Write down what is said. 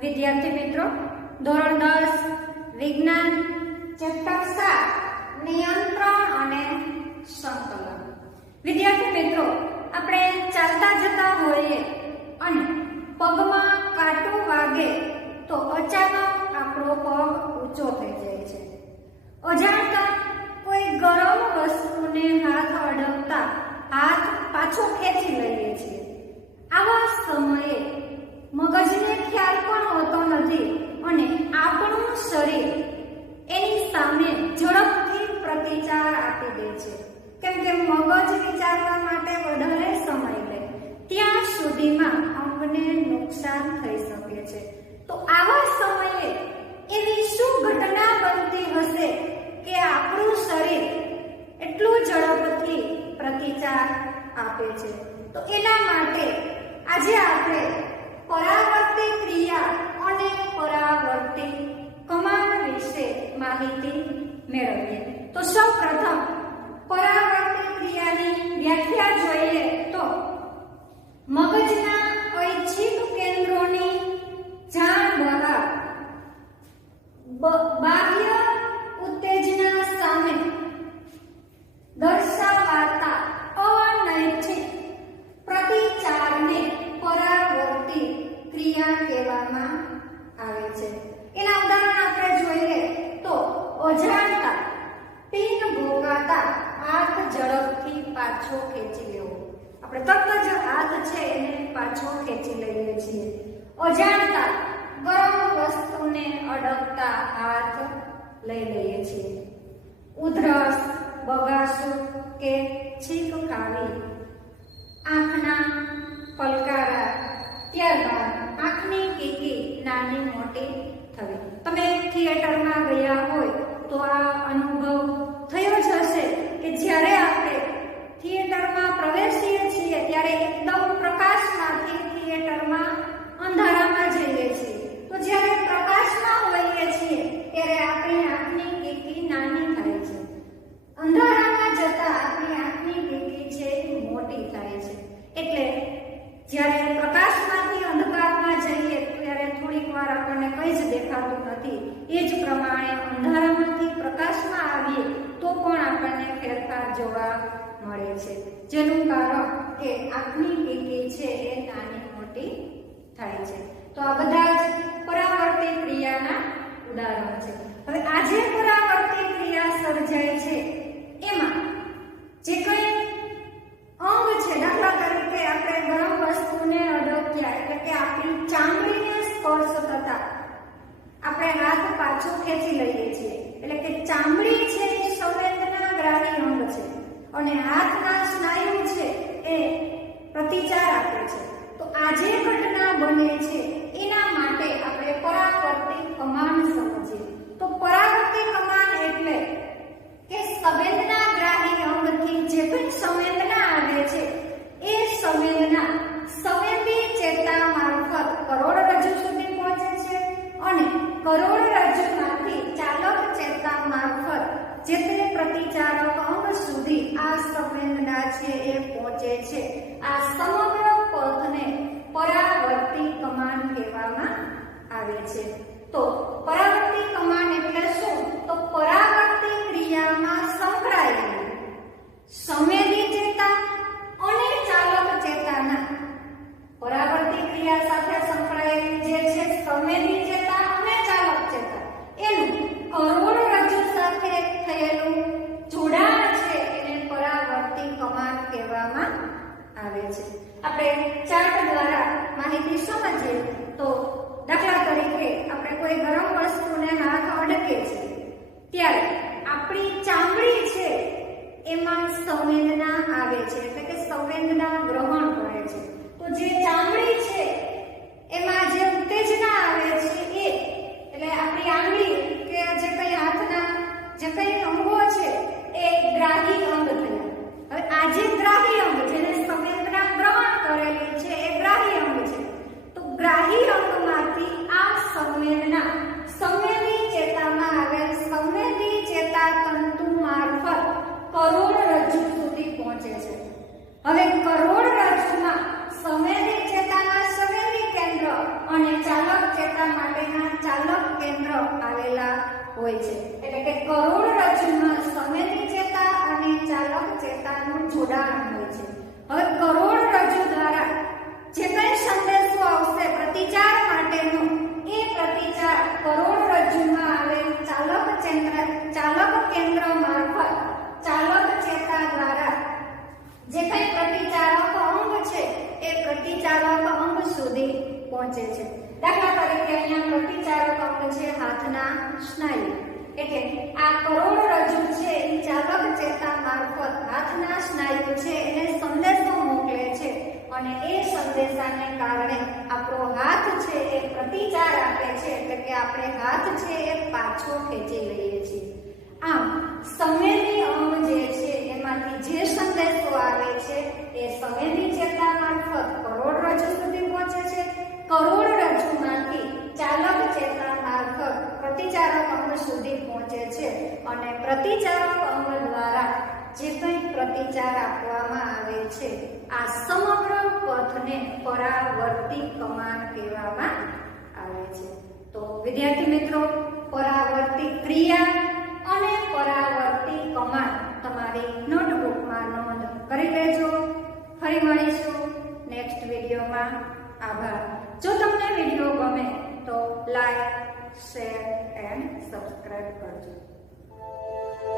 વિદ્યાર્થી મિત્રો, ધોરણ દસ, વિજ્ઞાન, ચેપ્ટર સાત, નિયંત્રણ અને સંકલન. વિદ્યાર્થી મિત્રો, આપણે ચાલતા જતા હોઈએ અને પગમાં કાંટો વાગે તો અચાનક આપણો પગ ઊંચો થઈ જાય છે. અજાણતા કોઈ ગરમ વસ્તુને હાથ અડકતા હાથ પાછો ખેંચી લઈએ છીએ. આવા સમયે મગજને ખ્યાલ પણ હોતો નથી અને આપણું શરીર એની સામે ઝડપથી પ્રતિચાર આપી દે છે. કેમ કે મગજ વિચારવા માટે વધારે સમય લે. ત્યાં સુધીમાં અંગને નુકસાન થઈ શકે છે. તો આવા સમયે એવી શું ઘટના બનતી હશે કે આપણું શરીર એટલું ઝડપથી પ્રતિચાર આપે છે? તો એના માટે આજે આપણે પરાવર્તી ક્રિયા અને પરાવર્તી કમાન વિશે માહિતી મેળવીએ. તો સૌ પ્રથમ પરાવર્તી ક્રિયાની વ્યાખ્યા જોઈએ તો મગજના ઐચ્છિક કેન્દ્રોની જાણ દ્વારા બાહ્ય ઉત્તેજના સામે દર્શાવાતા ક્રિયા કહેવામાં આવે છે. એના ઉદાહરણ આપણે જોઈએ તો અજાણતા, પિન ભોગાતા હાથ ઝડપથી પાછો ખેંચી લેવો. આપણે તરત જ હાથ છે એને પાછો ખેંચી લઈએ છીએ. અજાણતા, ગરમ વસ્તુને અડકતા હાથ લઈ લઈએ છીએ. ઉધરસ, બગાસું કે છીંક ખાવી create જોવા મળે છે. જેનું કારણ કે આંખની કીકી છે એ નાની મોટી થાય છે. તો આ બધા જ પરાવર્તી ક્રિયાના ઉદાહરણ છે. હવે આ જે પરાવર્તી ક્રિયા સર્જાય છે, એમાં જે કંઈ અંગ છે, દાખલા તરીકે આપણે ગરમ વસ્તુને અડક્યા, એટલે કે આપણી ચામડીને સ્પર્શ થતા આપણે હાથ પાછો ખેંચી લઈએ છીએ. એટલે કે ચામડી છે એ સંવેદનાગ્રાહી અંગ છે. અને હાથના સ્નાયુ છે એ પ્રતિચાર આપે છે. તો આ જે ઘટના બને છે એના માટે આપણે પરાવર્તી કમાન સમજીએ તો પરાવર્તી કમાન એટલે કે સંવેદનાગ્રાહી અંગથી જે કંઈ સંવેદના આવે છે એ સંવેદના સંવેદી ચેતા મારફત કરોડરજ્જુ સુધી પહોંચે છે અને કરોડરજ્જુમાંથી ચાલક ચેતા મારફત જે તે પ્રતિચારક અંગ સુધી આ સંવેદના છે એ પહોંચે છે. આ સમગ્ર પથને પરાવર્તી કમાન કહેવામાં આવે છે તો પરાવર્તી કમાન એટલે શું તો પરાવર્તી ક્રિયામાં સંકળાયેલી સંવેદી ચેતા અને ચાલક ચેતાના પરાવર્તી ક્રિયા સાથે સંકળાયેલી જે છે સંવેદી ચેતા અને ચાલક ચેતા એનું કરોડરજ્જુ સાથે થયેલું જોડાણ છે એને પરાવર્તી કમાન કહેવામાં આવે છે આપણે ચાર્ટ દ્વારા માહિતી સમજીએ તો દાખલા તરીકે આપણે કોઈ ગરમ વસ્તુને હાથ અડકે છે ત્યારે આપણી ચામડી છે એમાં સંવેદના આવે છે, એટલે કે સંવેદના ગ્રહણ કરે છે. તો જે ચામડી છે, એમાં જે ઉત્તેજના આવે છે એ, એટલે આપણી આંગળી કે જે કંઈ હાથના જે કંઈ અંગો છે, એ ગ્રાહી અંગ થયા. હવે આ જે ગ્રાહી અંગ જેને સંવેદના ગ્રહણ કરેલી છે, એ ગ્રાહી અંગ છે. તો ગ્રાહી અંગમાંથી આ સંવેદના સંવેદી ચેતામાં આવેલ સંવેદી ચેતા તંતુ મારફત કરોડરજ્જુ સુધી પહોંચે છે હવે કરોડરજ્જુમાં સંવેદી ચેતાના સંવેદી કેન્દ્ર અને આવેલા હોય છે. એટલે કે કરોડરજ્જુમાં સંવેદી ચેતા અને ચાલક ચેતાનું જોડાણ હોય છે. હવે કરોડરજ્જુ દ્વારા જે કંઈ સંદેશો આવશે પ્રતિચાર માટેનો. એ પ્રતિચાર કરોડરજ્જુમાં આવેલ ચાલક કેન્દ્ર ચાલક કેન્દ્ર મારફત ચાલક ચેતા દ્વારા જે કંઈ પ્રતિચારક અંગ છે, એ પ્રતિચારક અંગ સુધી પહોંચે છે. દાખલા તરીકે અહીંયા પ્રતિચારક અંગ છે હાથના સ્નાયુ. એટલે આ કરોડરજ્જુ છે એ ચાલક ચેતા મારફત હાથના સ્નાયુ છે એને સંદેશો મોકલે છે. અને એ સંદેશાને કારણે આપણો હાથ છે એ પ્રતિચાર આપે છે. એટલે કે આપણે હાથ છે એ પાછો ખેંચી લઈએ છીએ. આમ સંવેદી અંગ જે છે એમાંથી જે સંદેશો આવે છે એ સંવેદી ચેતા મારફત કરોડરજ્જુ સુધી પહોંચે છે કરોડરજ્જુમાંથી ચાલક ચેતા મારફત પ્રતિચારક અંગ સુધી પહોંચે છે અને પ્રતિચારક અંગ દ્વારા જે કંઈ પ્રતિચાર આપવામાં આવે છે, આ સમગ્ર પથને પરાવર્તી કમાન કહેવામાં આવે છે. તો વિદ્યાર્થી મિત્રો, પરાવર્તી ક્રિયા અને પરાવર્તી કમાન તમારી નોટબુકમાં નોંધ કરી લેજો. ફરી મળીશું નેક્સ્ટ વિડીયોમાં. આભાર. જો તમને વીડિયો ગમે તો લાઈક, શેર, એન્ડ સબસ્ક્રાઈબ કરજો. Música